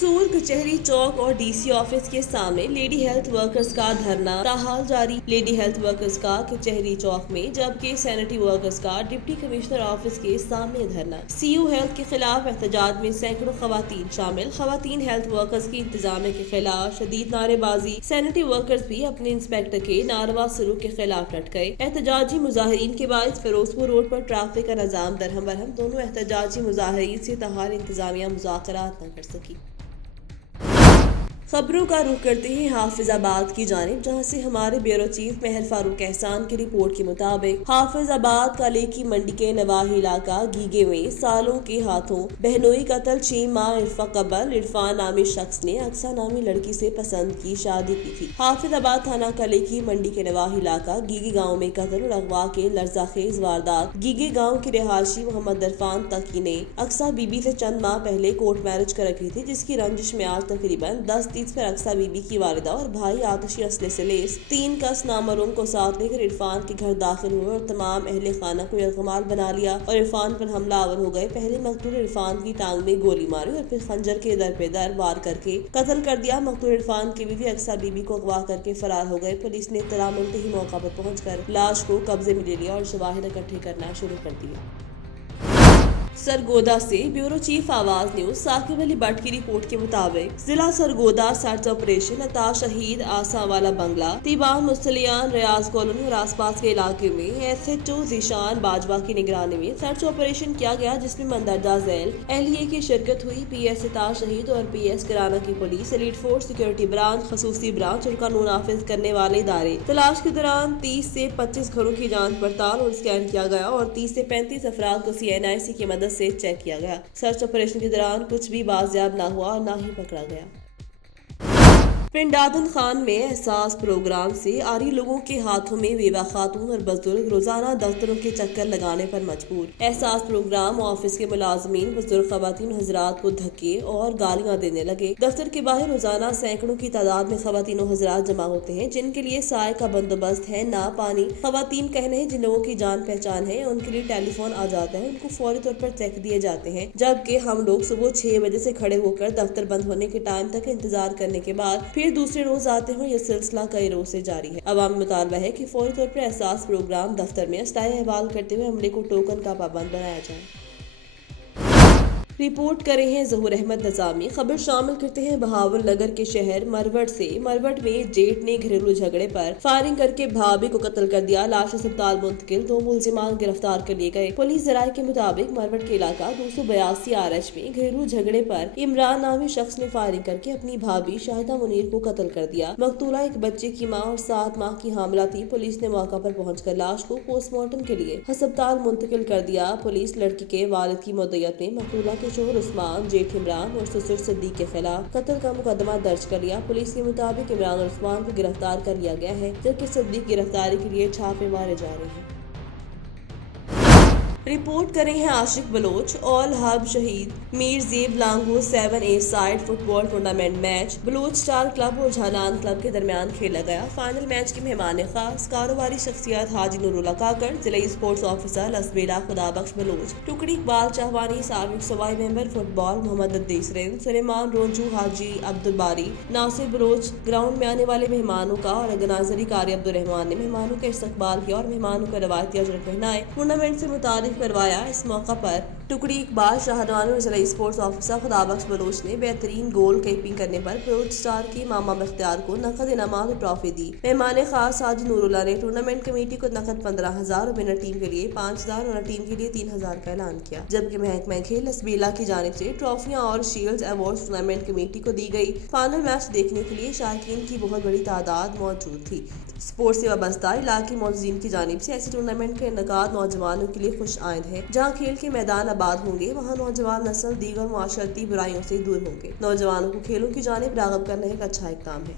قصور کچہری چوک اور D C office کے سامنے لیڈی ہیلتھ ورکرز کا دھرنا تاحال جاری۔ لیڈی ہیلتھ ورکرز کا کچہری چوک میں جبکہ سینیٹری ورکرز کا ڈپٹی کمشنر آفس کے سامنے دھرنا۔ سی او ہیلتھ کے خلاف احتجاج میں سینکڑوں خواتین شامل۔ خواتین ہیلتھ ورکرز کی انتظامیہ کے خلاف شدید نعرے بازی۔ سینیٹری ورکرز بھی اپنے انسپیکٹر کے ناروا سلوک کے خلاف ڈٹ گئے۔ احتجاجی مظاہرین کے باعث فیروز پور روڈ پر ٹریفک کا نظام درہم برہم۔ دونوں احتجاجی مظاہرین سے تاحال انتظامیہ مذاکرات نہ کر سکی۔ خبروں کا رخ کرتے ہیں حافظ آباد کی جانب، جہاں سے ہمارے بیورو چیف مہر فاروق احسان کی رپورٹ کے مطابق حافظ آباد کالے کی منڈی کے نواحی علاقہ گیگے میں سالوں کے ہاتھوں بہنوئی قتل 6 ماہ قبل عرفان نامی شخص نے اقصیٰ نامی لڑکی سے پسند کی شادی کی تھی۔ حافظ آباد تھانہ کالے کی منڈی کے نواحی علاقہ گیگے گاؤں میں قتل اور اغوا کے لرزہ خیز واردات۔ گیگے گاؤں کے رہائشی محمد عرفان تقی نے اقصیٰ بی بی سے چند ماہ پہلے کورٹ میرج کر رکھی تھی، جس کی رنجش میں آج تقریباً 10 پر اقصیٰ بی بی کی والدہ اور بھائی آتشی اسلحے سے لیس 3 کس نامعلوم کو ساتھ لے کر عرفان کے گھر داخل ہوئے اور تمام اہل خانہ کو یرغمال بنا لیا اور عرفان پر حملہ آور ہو گئے۔ پہلے مقتول عرفان کی ٹانگ میں گولی ماری اور پھر خنجر کے در پہ در وار کر کے قتل کر دیا۔ مقتول عرفان کی بیوی اقصیٰ بی بی کو اغوا کر کے فرار ہو گئے۔ پولیس نے اطلاع ملتے ہی موقع پر پہنچ کر لاش کو قبضے میں لے لیا اور شواہد اکٹھے کرنا شروع کر دیا۔ سرگودا سے بیورو چیف آواز نیوز ثاقب علی بٹ کی رپورٹ کے مطابق ضلع سرگودا سرچ آپریشن عطا شہید آسا والا بنگلہ تیبان مستلیان ریاض کالونی اور آس پاس کے علاقے میں S H O Zeeshan Bajwa کی نگرانی میں سرچ آپریشن کیا گیا، جس میں مندرجہ ذیل اہلیے کی شرکت ہوئی۔ پی ایس عطا شہید اور پی ایس کرانہ کی police, elite force, security branch, خصوصی برانچ اور قانون نافذ کرنے والے ادارے تلاش کے دوران 30 سے 25 گھروں کی جانچ پڑتال اور اسکین کیا گیا اور 30 سے 35 افراد کو CNIC کی مدد سے چیک کیا گیا۔ سرچ آپریشن کے دوران کچھ بھی بازیاب نہ ہوا اور نہ ہی پکڑا گیا۔ پنڈ آدن خان میں احساس پروگرام سے آری لوگوں کے ہاتھوں میں بیوہ خاتون اور بزرگ روزانہ دفتروں کے چکر لگانے پر مجبور۔ احساس پروگرام آفس کے ملازمین بزرگ خواتین حضرات کو دھکے اور گالیاں دینے لگے۔ دفتر کے باہر روزانہ سینکڑوں کی تعداد میں خواتین و حضرات جمع ہوتے ہیں، جن کے لیے سائے کا بندوبست ہے، نہ پانی۔ خواتین کہنے ہیں جن لوگوں کی جان پہچان ہے ان کے لیے ٹیلی فون آ جاتا ہے، ان کو فوری طور پر چیک دیے جاتے ہیں، جبکہ ہم لوگ صبح 6 بجے سے کھڑے ہو کر دفتر بند ہونے کے ٹائم تک انتظار کرنے کے بعد پھر دوسرے روز آتے ہیں۔ یہ سلسلہ کئی روز سے جاری ہے۔ عوامی مطالبہ ہے کہ فوری طور پر احساس پروگرام دفتر میں اصلاحی احوال کرتے ہوئے عملے کو ٹوکن کا پابند بنایا جائے۔ رپورٹ کرے ہیں ظہور احمد نظامی۔ خبر شامل کرتے ہیں بہاول نگر کے شہر مروٹ سے۔ مروٹ میں جیٹ نے گھریلو جھگڑے پر فائرنگ کر کے بھابھی کو قتل کر دیا، لاش اسپتال منتقل، 2 ملزمان گرفتار کر لیے گئے۔ پولیس ذرائع کے مطابق مروٹ کے علاقہ 282 RH میں گھریلو جھگڑے پر عمران نامی شخص نے فائرنگ کر کے اپنی بھابھی شاہدہ منیر کو قتل کر دیا۔ مقتولہ ایک بچے کی ماں اور 7 ماہ کی حاملہ تھی۔ پولیس نے موقع پر پہنچ کر لاش کو پوسٹ مارٹم کے لیے ہسپتال منتقل کر دیا۔ پولیس لڑکی کے والد کی مدعیت میں مقتولہ کے شوہر عثمان، جیٹھ عمران اور سسر صدیق کے خلاف قتل کا مقدمہ درج کر لیا۔ پولیس کے مطابق عمران اور عثمان کو گرفتار کر لیا گیا ہے، جبکہ صدیق گرفتاری کے لیے چھاپے مارے جا رہے ہیں۔ رپورٹ کرے ہیں عاشق بلوچ۔ آل ہب شہید Mir Zeb Lango 7A side football tournament match Baloch star club اور جھانان کلب کے درمیان کھیلا گیا۔ فائنل میچ کے مہمان خاص کاروباری شخصیت حاجی نور اللہ کاکڑ، ضلعی اسپورٹس آفیسر لسبیلا خدا بخش بلوچ، ٹکڑی اقبال چاہوانی، سابق صوبائی ممبر فٹ بال محمد عدیس رند، سلیمان رونجو، حاجی عبدالباری ناصر بلوچ۔ گراؤنڈ میں آنے والے مہمانوں کا اور آرگنائزر قاری عبدالرحمان نے مہمانوں کا استقبال کیا اور مہمانوں کو روایتی اجر پہنائے، ٹورنامنٹ سے متعارف کروایا۔ اس موقع پر ٹکڑی اقبال شاہدوانی اور ضلعی اسپورٹس آفیسر خدا بخش بلوچ نے بہترین گول کیپنگ کرنے پر بلوچ اسٹار کی ماما بختیار کو نقد انعامات اور ٹرافی دی۔ مہمان خاص حاجی نور اللہ نے ٹورنامنٹ کمیٹی کو نقد 15,000 اور ونر ٹیم کے لیے 5,000 اور ٹیم کے لیے 3,000 کا اعلان کیا، جبکہ محکمہ کھیل لسبیلا کی جانب سے ٹرافیاں اور شیلڈز ایوارڈز ٹورنامنٹ کمیٹی کو دی گئی۔ فائنل میچ دیکھنے کے لیے شائقین کی بہت بڑی تعداد موجود تھی۔ اسپورٹس سے وابستہ علاقائی معززین کی جانب سے ایسے ٹورنامنٹ کا انعقاد نوجوانوں کے لیے خوش آئند ہے۔ جہاں کھیل کے میدان آباد ہوں گے، وہاں نوجوان نسل دیگر معاشرتی برائیوں سے دور ہوں گے۔ نوجوانوں کو کھیلوں کی جانب راغب کرنا ایک اچھا اقدام ہے۔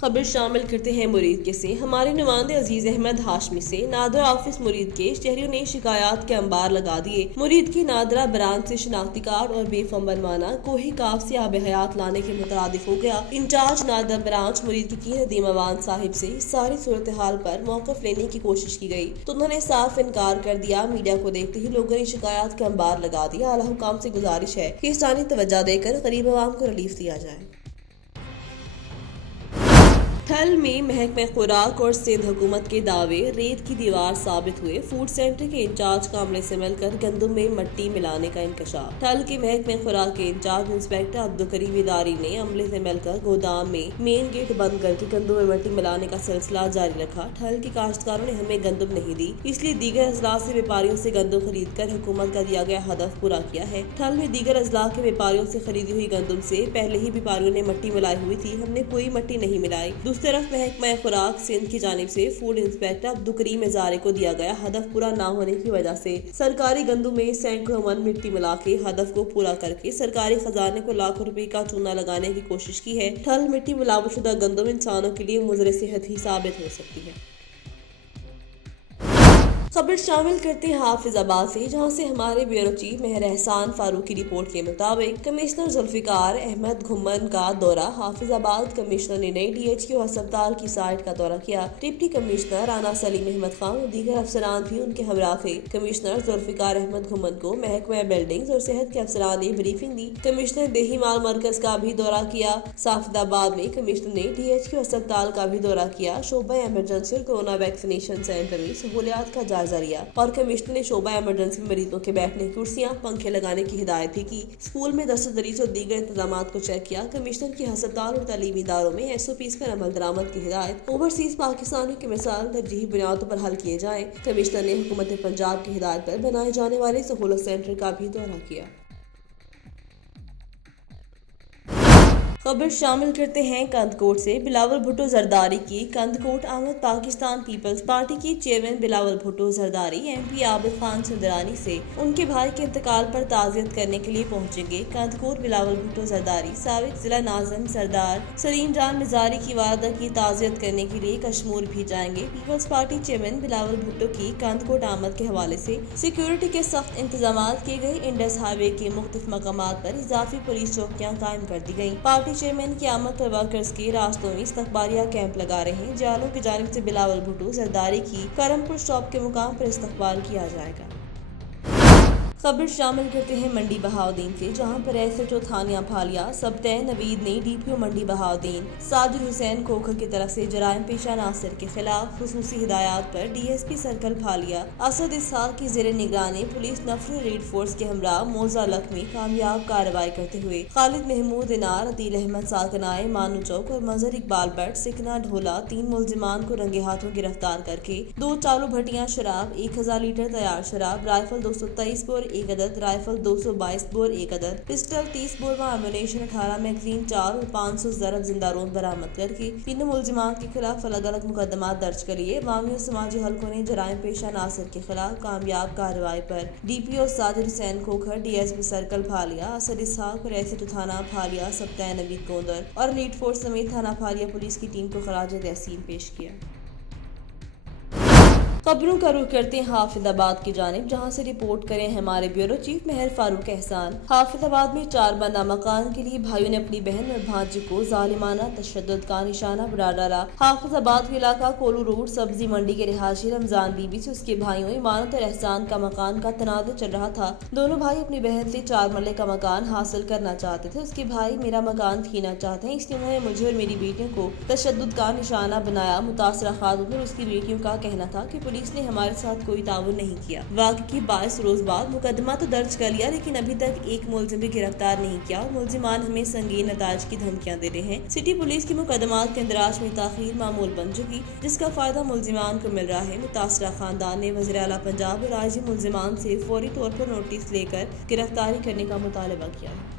خبر شامل کرتے ہیں مرید کے سے ہمارے نمائندے عزیز احمد ہاشمی سے نادرا آفس مرید کے شہریوں نے شکایات کے انبار لگا دیے۔ مرید کی نادرا برانچ سے شناختی کارڈ اور بے فم بنوانا کوہی کاف سے آب حیات لانے کے مترادف ہو گیا۔ انچارج نادرا برانچ مرید کی ندیم اوان صاحب سے ساری صورتحال پر موقف لینے کی کوشش کی گئی تو انہوں نے صاف انکار کر دیا۔ میڈیا کو دیکھتے ہی لوگوں نے شکایات کا انبار لگا دیا۔ اعلیٰ حکام سے گزارش ہے کہ انسانی توجہ دے کر غریب عوام کو ریلیف دیا جائے۔ تھل میں محکمہ خوراک اور سندھ حکومت کے دعوے ریت کی دیوار ثابت ہوئے۔ فوڈ سینٹر کے انچارج کا عملے سے مل کر گندم میں مٹی ملانے کا انکشاف۔ تھل کے محکمہ خوراک کے انچارج انسپیکٹر عبدالکریم اداری نے عملے سے مل کر گودام میں مین گیٹ بند کر کے گندم میں مٹی ملانے کا سلسلہ جاری رکھا۔ تھل کے کاشتکاروں نے ہمیں گندم نہیں دی، اس لیے دیگر اضلاع سے ویپاریوں سے گندم خرید کر حکومت کا دیا گیا ہدف پورا کیا ہے۔ تھل میں دیگر اضلاع کے ویپاریوں سے خریدی ہوئی گندم سے پہلے ہی ویپاریوں نے مٹی ملائی ہوئی تھی، ہم نے کوئی مٹی نہیں ملائی۔ دوسری طرف محکمہ خوراک سندھ کی جانب سے فوڈ انسپیکٹر عبدالکریم اداری کو دیا گیا ہدف پورا نہ ہونے کی وجہ سے سرکاری گندم میں سینکڑوں من مٹی ملا کے ہدف کو پورا کر کے سرکاری خزانے کو لاکھوں روپے کا چونا لگانے کی کوشش کی ہے۔ تھل مٹی ملاوٹ شدہ گندم انسانوں کے لیے مضر صحت ہی ثابت ہو سکتی ہے۔ خبر شامل کرتے ہیں حافظ آباد سے، جہاں سے ہمارے بیورو چیف مہر احسان فاروق کی رپورٹ کے مطابق کمشنر ذوالفقار احمد گھمن کا دورہ حافظ آباد۔ کمشنر نے نئی ڈی ایچ کیو ہسپتال کی سائٹ کا دورہ کیا۔ ڈپٹی کمشنر رانا سلیم احمد خان اور دیگر افسران بھی ان کے ہمراہ تھے۔ کمشنر ذوالفقار احمد گھمن کو محکمہ بلڈنگز اور صحت کے افسران نے بریفنگ دی۔ کمشنر دیہی مال مرکز کا بھی دورہ کیا۔ صافد آباد میں کمشنر نے ڈی ایچ کیو ہسپتال کا بھی دورہ کیا۔ شعبہ ایمرجنسی اور کورونا ویکسینیشن سینٹر میں سہولیات کا جائزہ لیا اور کمشنر نے شعبہ ایمرجنسی میں مریضوں کے بیٹھنے کی کرسیاں، پنکھے لگانے کی ہدایت بھی کی۔ اسکول میں درس و تدریس اور دیگر انتظامات کو چیک کیا۔ کمشنر کی ہسپتال اور تعلیمی اداروں میں ایس او پیز پر عمل درآمد کی ہدایت۔ اوورسیز پاکستانیوں کے مسائل ترجیحی بنیادوں پر حل کیے جائیں۔ کمشنر نے حکومت پنجاب کی ہدایت پر بنائے جانے والے سہولت سینٹر کا بھی دورہ کیا۔ خبر شامل کرتے ہیں کند کوٹ سے، بلاول بھٹو زرداری کی کند کوٹ آمد۔ پاکستان پیپلز پارٹی کی chairman Bilawal Bhutto Zardari M P Abid Khan Chandrani سے ان کے بھائی کے انتقال پر تعزیت کرنے کے لیے پہنچیں گے۔ کند کوٹ بلاول بھٹو زرداری سابق ضلع ناظم سردار سلیم جان مزاری کی والدہ کی تعزیت کرنے کے لیے کشمور بھی جائیں گے۔ Peoples party chairman Bilawal Bhutto کی کند کوٹ آمد کے حوالے سے سیکیورٹی کے سخت انتظامات کیے گئے۔ انڈس ہائی وے کے مختلف مقامات پر اضافی پولیس چوکیاں قائم کر دی گئیں۔ پارٹی چیئرمین کی آمد پر ورکرز کے راستوں میں استقبالیہ کیمپ لگا رہے ہیں۔ جالوں کی جانب سے بلاول بھٹو زرداری کی کرم پور اسٹاپ کے مقام پر استقبال کیا جائے گا۔ خبر شامل کرتے ہیں منڈی بہاؤدین سے، جہاں پر ایس ایچ او تھانیہ پھالیا سبتہ نوید نے ڈی پی او منڈی بہاؤدین ساجد حسین کھوکھر کی طرف سے جرائم پیشہ عناصر کے خلاف خصوصی ہدایات پر D S P circle Phalia Asad Ishaq کی زیر نگرانی پولیس نفری ریڈ فورس کے ہمراہ موزہ لک میں کامیاب کارروائی کرتے ہوئے خالد محمود انار، عدیل احمد ساکنائے مانو چوک اور مظہر اقبال بٹ سکنا ڈھولا 3 ملزمان کو رنگے ہاتھوں گرفتار کر کے 2 چالو بھٹیاں شراب، 1000 لیٹر تیار شراب، رائفل 223 بور 1 عدد، رائفل 222 بور 1 عدد، پسٹل 30 بور و ایمونیشن 18 میگزین 4 اور 500 ضرب زندہ رون برآمد کر کے تینوں ملزمان کے خلاف الگ الگ مقدمات درج کر لیے۔ عوامی اور سماجی حلقوں نے جرائم پیشہ عناصر کے خلاف کامیاب کارروائی پر D P O Sajid Hussain Khokhar, D S P circle Phalia Asad Ishaq اور ایس ایچ او تھانہ پھالیا سبتہ نوید گوندر اور لیڈ فورس سمیت تھانہ پھالیا پولیس کی ٹیم کو خراج تحسین پیش کیا۔ خبروں کا رخ کرتے ہیں حافظ آباد کی جانب، جہاں سے رپورٹ کریں ہمارے بیورو چیف مہر فاروق احسان۔ حافظ آباد میں 4 بندہ مکان کے لیے بھائیوں نے اپنی بہن اور بھانجے کو ظالمانہ تشدد کا نشانہ بنا ڈالا۔ حافظ آباد کے علاقہ کولو روڈ سبزی منڈی کے رہائشی رمضان بی بی سے اس کے بھائیوں امانت اور احسان کا مکان کا تنازع چل رہا تھا۔ دونوں بھائی اپنی بہن سے 4 مرلے کا مکان حاصل کرنا چاہتے تھے۔ اس کے بھائی میرا مکان چھیننا چاہتے ہیں، اس لیے انہوں نے مجھے اور میری بیٹیوں کو تشدد کا نشانہ بنایا۔ متاثرہ خاتون اور اس کی بیٹیوں کا کہنا تھا کہ پولیس نے ہمارے ساتھ کوئی تعاون نہیں کیا۔ واقعے کی 22 روز بعد مقدمہ تو درج کر لیا، لیکن ابھی تک ایک ملزم بھی گرفتار نہیں کیا اور ملزمان ہمیں سنگین نتائج کی دھمکیاں دے رہے ہیں۔ سٹی پولیس کی مقدمات کے اندراج میں تاخیر معمول بن چکی، جس کا فائدہ ملزمان کو مل رہا ہے۔ متاثرہ خاندان نے وزیر اعلیٰ پنجاب اور آئی جی ملزمان سے فوری طور پر نوٹس لے کر گرفتاری کرنے کا مطالبہ کیا ہے۔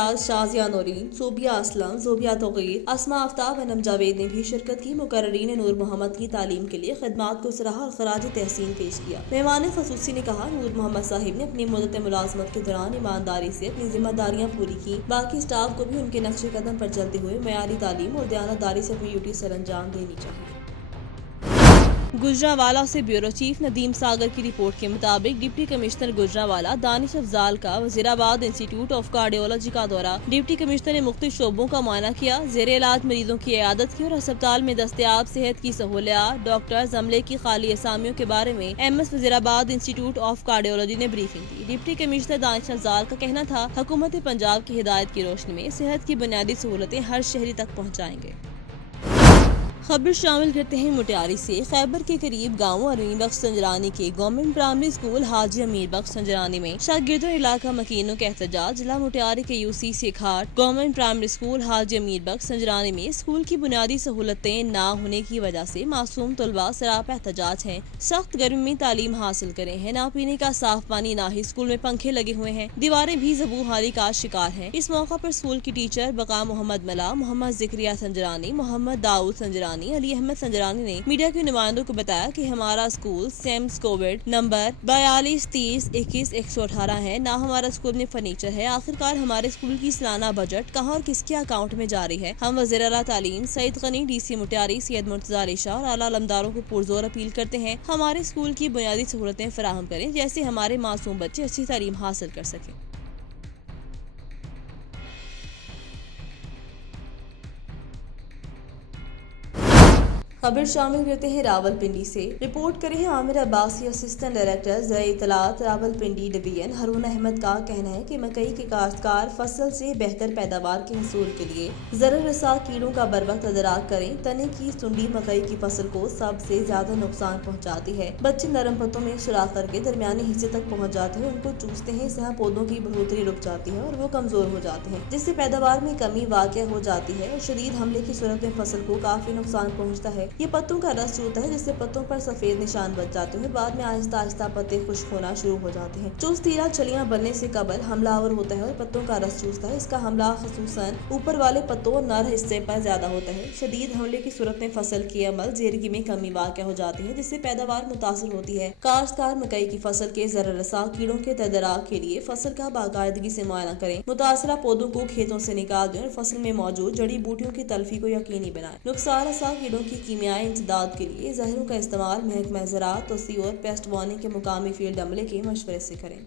ریاض، شازیہ نورین، صوبیہ اسلم، زوبیہ توقیر، اسما آفتاب، انم جاوید نے بھی شرکت کی۔ مقررین نور محمد کی تعلیم کے لیے خدمات کو سراہا اور خراج تحسین پیش کیا۔ مہمان خصوصی نے کہا، نور محمد صاحب نے اپنی مدت ملازمت کے دوران ایمانداری سے اپنی ذمہ داریاں پوری کی۔ باقی اسٹاف کو بھی ان کے نقش قدم پر چلتے ہوئے معیاری تعلیم اور دیانتداری سے اپنی ڈیوٹی سر انجام دینی چاہیے۔ گجرانوالہ سے بیورو چیف ندیم ساگر کی رپورٹ کے مطابق ڈپٹی کمشنر گجرانوالہ دانش افضال کا وزیرآباد انسٹی ٹیوٹ آف کارڈیولوجی کا دورہ۔ ڈپٹی کمشنر نے مختلف شعبوں کا معائنہ کیا، زیر علاج مریضوں کی عیادت کی اور ہسپتال میں دستیاب صحت کی سہولیات، ڈاکٹرز، عملے کی خالی اسامیوں کے بارے میں ایم ایس وزیرآباد انسٹی ٹیوٹ آف کارڈیولوجی نے بریفنگ دی۔ ڈپٹی کمشنر دانش افضال کا کہنا تھا، حکومت پنجاب کی ہدایت کی روشنی میں صحت کی بنیادی سہولتیں ہر شہری تک پہنچائیں گے۔ خبر شامل کرتے ہیں مٹیاری سے۔ خیبر کے قریب گاؤں ارمین بخش سنجرانی کے government primary school Haji Amir بخش سنجرانی میں شاگردوں علاقہ مکینوں کا احتجاج۔ ضلع مٹیاری کے U C Sekhat government primary school Haji Amir بخش سنجرانی میں اسکول کی بنیادی سہولتیں نہ ہونے کی وجہ سے معصوم طلباء سراپا احتجاج ہیں۔ سخت گرمی میں تعلیم حاصل کرے ہیں، نہ پینے کا صاف پانی، نہ ہی اسکول میں پنکھے لگے ہوئے ہیں، دیواریں بھی زبوں حالی کا شکار ہیں۔ اس موقع پر اسکول کی ٹیچر بقا محمد ملا، محمد ذکریہ سنجرانی، محمد داؤد سنجرانی، علی احمد سنجرانی نے میڈیا کے نمائندوں کو بتایا کہ ہمارا اسکول سیمز کووڈ نمبر 42302118 ہے، نہ ہمارا اسکول میں فرنیچر ہے۔ آخرکار ہمارے اسکول کی سالانہ بجٹ کہاں اور کس کے اکاؤنٹ میں جاری ہے؟ ہم وزیر اعلیٰ تعلیم سعید غنی، ڈی سی مٹیاری سید مرتضی علی شاہ اور اعلیٰ علمداروں کو پرزور اپیل کرتے ہیں، ہمارے اسکول کی بنیادی سہولتیں فراہم کریں جیسے ہمارے معصوم بچے اچھی تعلیم حاصل کر سکیں۔ خبر شامل کرتے ہیں راول پنڈی سے۔ رپورٹ کرے ہیں عامر عباسی، اسسٹنٹ ڈائریکٹر زرعی اطلاعات راول پنڈی ڈویژن۔ ہارون احمد کا کہنا ہے کہ مکئی کے کاشتکار فصل سے بہتر پیداوار کے حصول کے لیے ضرر رساں کیڑوں کا بروقت ادراک کریں۔ تنے کی سنڈی مکئی کی فصل کو سب سے زیادہ نقصان پہنچاتی ہے۔ بچے نرم پتوں میں سوراخ کر کے درمیانی حصے تک پہنچ جاتے ہیں، ان کو چوستے ہیں، اس طرح پودوں کی بڑھوتری رک جاتی ہے اور وہ کمزور ہو جاتے ہیں، جس سے پیداوار میں کمی واقع ہو جاتی ہے اور شدید حملے کی صورت میں فصل کو کافی نقصان پہنچتا ہے۔ یہ پتوں کا رس چوستا ہے، جس سے پتوں پر سفید نشان بچ جاتے ہیں، بعد میں آہستہ آہستہ پتے خشک ہونا شروع ہو جاتے ہیں۔ چوس تیرا چھلیاں بننے سے قبل حملہ آور ہوتا ہے اور پتوں کا رس چوستا ہے۔ اس کا حملہ خصوصاً اوپر والے پتوں اور نر حصے پر زیادہ ہوتا ہے۔ شدید حملے کی صورت میں فصل کی عمل زیرگی میں کمی واقع ہو جاتی ہے، جس سے پیداوار متاثر ہوتی ہے۔ کاشتکار مکئی کی فصل کے ضرر رساں کیڑوں کے تدارک کے لیے فصل کا باقاعدگی سے معائنہ کریں، متاثرہ پودوں کو کھیتوں سے نکال دیں اور فصل میں موجود جڑی بوٹیوں کی تلفی کو یقینی بنائیں۔ نقصان رساں کیڑوں کی کیمیائی انسداد کے لیے زہروں کا استعمال محکمہ زراعت، توسیع اور پیسٹ وارننگ کے مقامی فیلڈ عملے کے مشورے سے کریں۔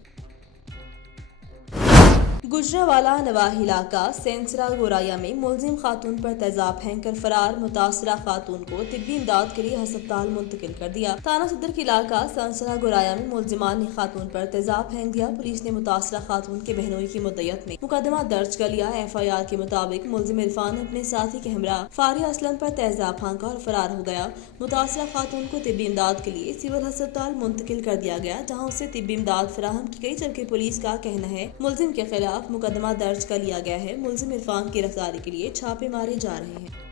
گجرانوالہ نواحی علاقہ سینسرا گورایا میں ملزم خاتون پر تیزاب پھینک کر فرار، متاثرہ خاتون کو طبی امداد کے لیے ہسپتال منتقل کر دیا۔ تھانہ صدر کے علاقہ سینسرا گورایا میں ملزمان نے خاتون پر تیزاب پھینک دیا۔ پولیس نے متاثرہ خاتون کے بہنوئی کی مدعیت میں مقدمہ درج کر لیا۔ ایف آئی آر کے مطابق ملزم عرفان نے اپنے ساتھی کے ہمراہ فاریہ اسلم پر تیزاب پھینکا اور فرار ہو گیا۔ متاثرہ خاتون کو طبی امداد کے لیے سول ہسپتال منتقل کر دیا گیا، جہاں اسے طبی امداد فراہم کی گئی، جبکہ پولیس کا کہنا ہے ملزم کے خلاف مقدمہ درج کر لیا گیا ہے۔ ملزم عرفان کی گرفتاری کے لیے چھاپے مارے جا رہے ہیں۔